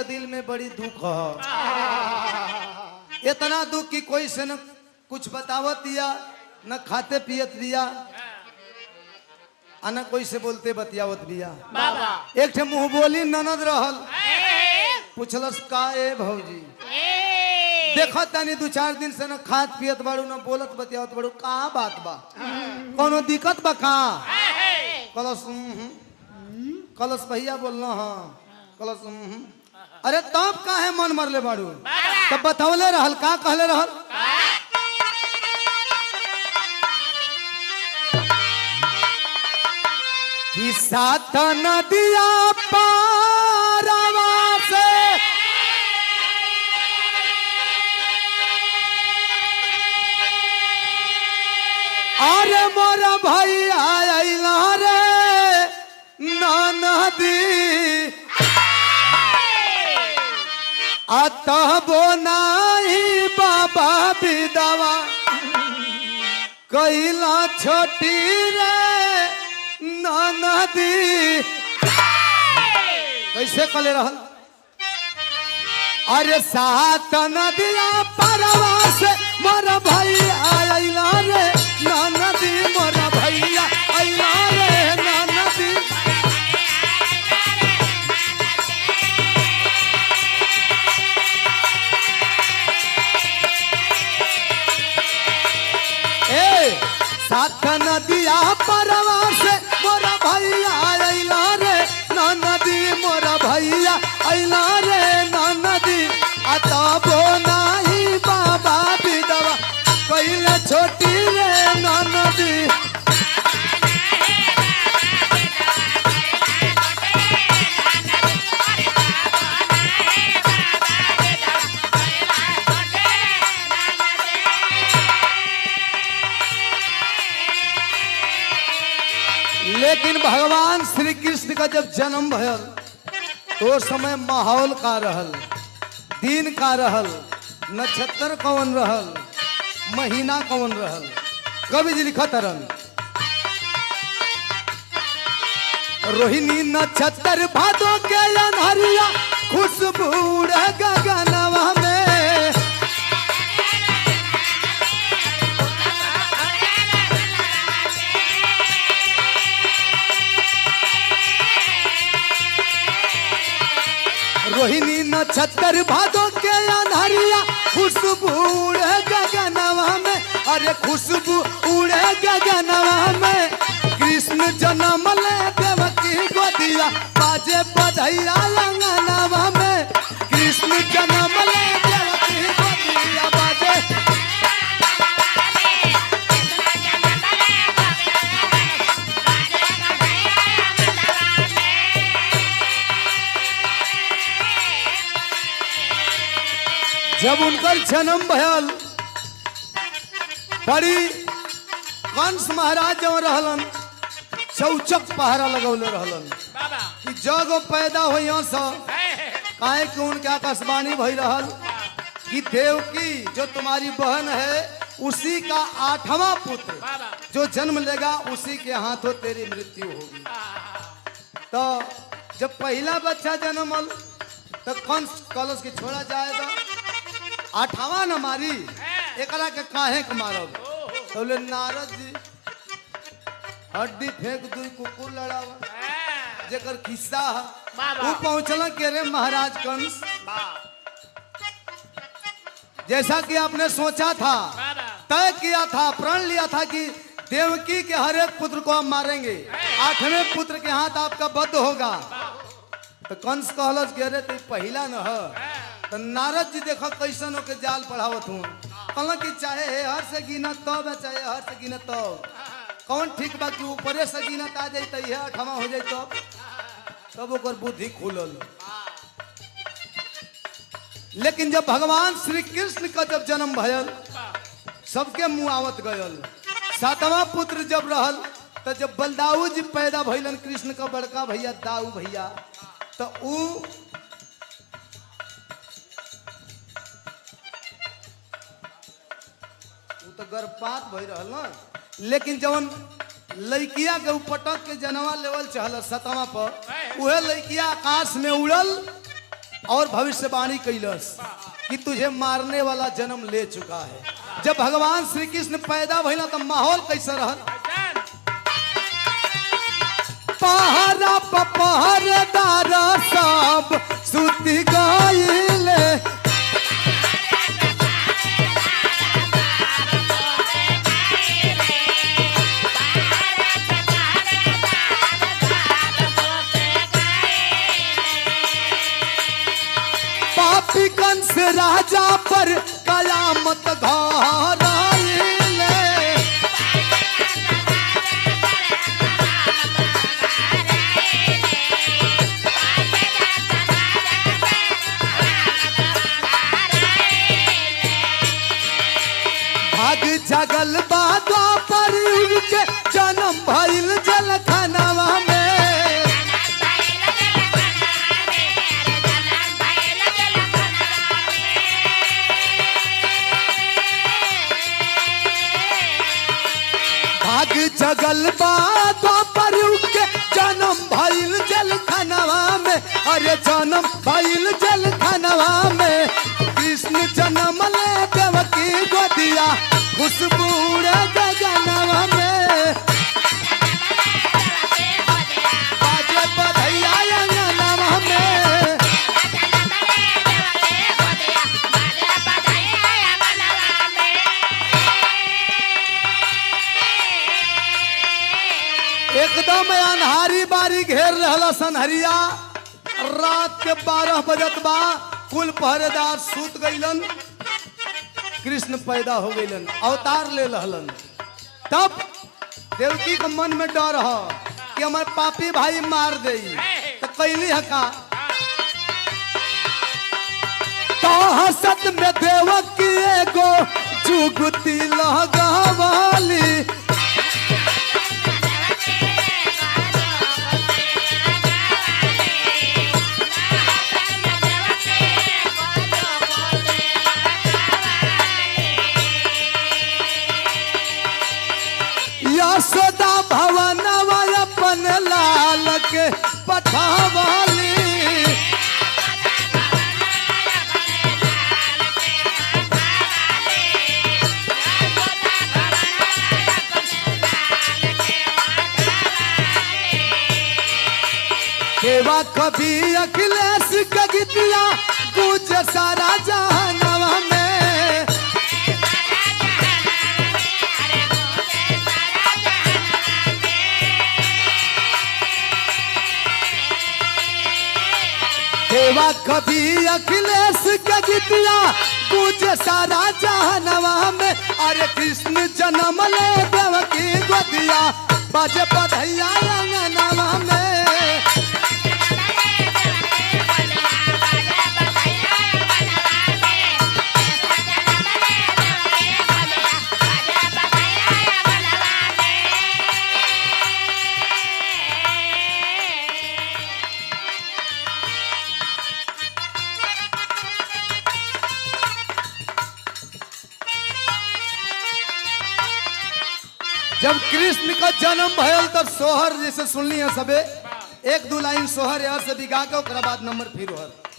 के दिल में बड़ी दुख है, इतना दुख कि कोई से न कुछ बतावत दिया, न खाते पियत दिया, न कोई से बोलते बतियावत दिया। एक ठे मुंह बोली ननद रहल, पूछलस का ए भौजी देखो तनी 2-4 दिन से न खात पियत बाड़ू, न बोलत बतियावत बाड़ू, का बात बा, कोनो दिक्कत बा का? कलश भैया बोलना हाँ, कलश अरे तब का है मन मरले बाड़ू, तब बतावले रहल का कहले रहल? कि सात नदिया पारवा से अरे मोरा भैया आइला रे नदी अतबो नाही बाबा विधवा कैला छोटी रे नदी। कैसे कले रहल? अरे सात नदिया परवा से मोरा भैया आइला रे नदी, मोरा भैया आइला रे नदी। सात नदिया परवा से मोरा भैया आइला रे नदी, मोरा भैया आइला रे नदी अतबो नाही बाबा विधवा कैले छोटी रे नदी। लेकिन भगवान श्री कृष्ण का जब जन्म भयल तो समय माहौल का रहल, दिन का रहल, नक्षत्र कौन रहल, महीना कौन रहल। कवि जी लिखत रहन रोहिणी नक्षत्र भादो के अनहरिया खुशबू गगनवा में। रोहिणी नक्षत्र भादो के अनहरिया खुशबू उड़े गगनवा में, अरे खुशबू उड़े गगनवा में। कृष्ण जन्म ले देवकी गोदिया बाजे बधैया अंगनवा में, कृष्ण जन्म ले देवकी गोदिया बाजे। जब उनकर जन्म भयल बड़ी कंस महाराज जब रहलन चौचक पहरा लगौले रहलन कि जग पैदा हो काहे कि उनके आकाशवाणी भई रहल कि देवकी जो तुम्हारी बहन है उसी का 8वां पुत्र जो जन्म लेगा उसी के हाथों तेरी मृत्यु होगी। तो जब पहला बच्चा जन्मल तो कंस कलश के छोड़ा जाएगा, 8वां न मारी एकरा के काहे के मारब? बोले नारद जी हड्डी फेंक दू कुकुर लड़ावा जेकर किस्सा वो पहुंचल के रे महाराज कंस। जैसा कि आपने सोचा था, तय किया था, प्रण लिया था कि देवकी के हर एक पुत्र को हम मारेंगे, 8वें पुत्र के हाथ आपका वध होगा। तो कंस कहलस के रे तू पहला न है। तो नारद जी देखो कैसन होके जाल पढ़ावत हूँ, कहल कि चाहे हर से गिनत तब है, चाहे हर से गिनत तब कौन ठीक बा कि ऊपरे से गिनत आ जाए 8वां हो जाए तब ओकर बुद्धि खुलल। लेकिन जब भगवान श्री कृष्ण का जब जन्म भयल सबके मुँह आवत गयल। 7वां पुत्र जब रहल तो जब बलदाऊ जी पैदा भइलन कृष्ण का बड़का भैया दाऊ भैया, तो ऊ तो गर्भपात भई रहल ना। लेकिन जवन लड़किया के उपटक के जनवा लेवल चहल 7वां पर, उहे लड़किया आकाश में उड़ल और भविष्यवाणी कैलस कि तुझे मारने वाला जन्म ले चुका है। जब भगवान श्री कृष्ण पैदा भइला तो माहौल कैसा रहल? पहरा पहरेदार सब सुति गइले, पापी कंस राजा पर कयामत घराइले। भाग जगल बादा पर के जन्म भइल जलखनवा में। भाग जगल बादा पर के जन्म भइल जलखनवा में। अरे जन्म भइल जलखनवा में। कृष्ण जन्म ले देवकी गोदिया खुशबू गगनवा में। बाजे बधैया अंगनवा में। एकदम अनहारी बारी घेर रहला सनहरिया। रात के 12 बजत बा। कुल पहरेदार सूत गइलन। कृष्ण पैदा हो गइलन, अवतार ले रहलन। तब देवकी के मन में डर है कि हमार पापी भाई मार दे। तो कैली है का? तो हसत में देवकी एगो जुगती लगवाली। यशोदा भवनवा अपन लाल के पठावाली। केवा कभी अखिलेश के गीतिया गूंज सारा जहानवा में। केवा कभी अखिलेश के गीतिया गूंज सारा जहानवा में। अरे कृष्ण जन्म ले देवकी गोदिया बाजे बधैया अंगनवा में। जब कृष्ण का जन्म भयल तब सोहर जैसे सुनली है सबे। एक दो लाइन सोहर यार से दिखा के ओकरा बाद नंबर फिर हो।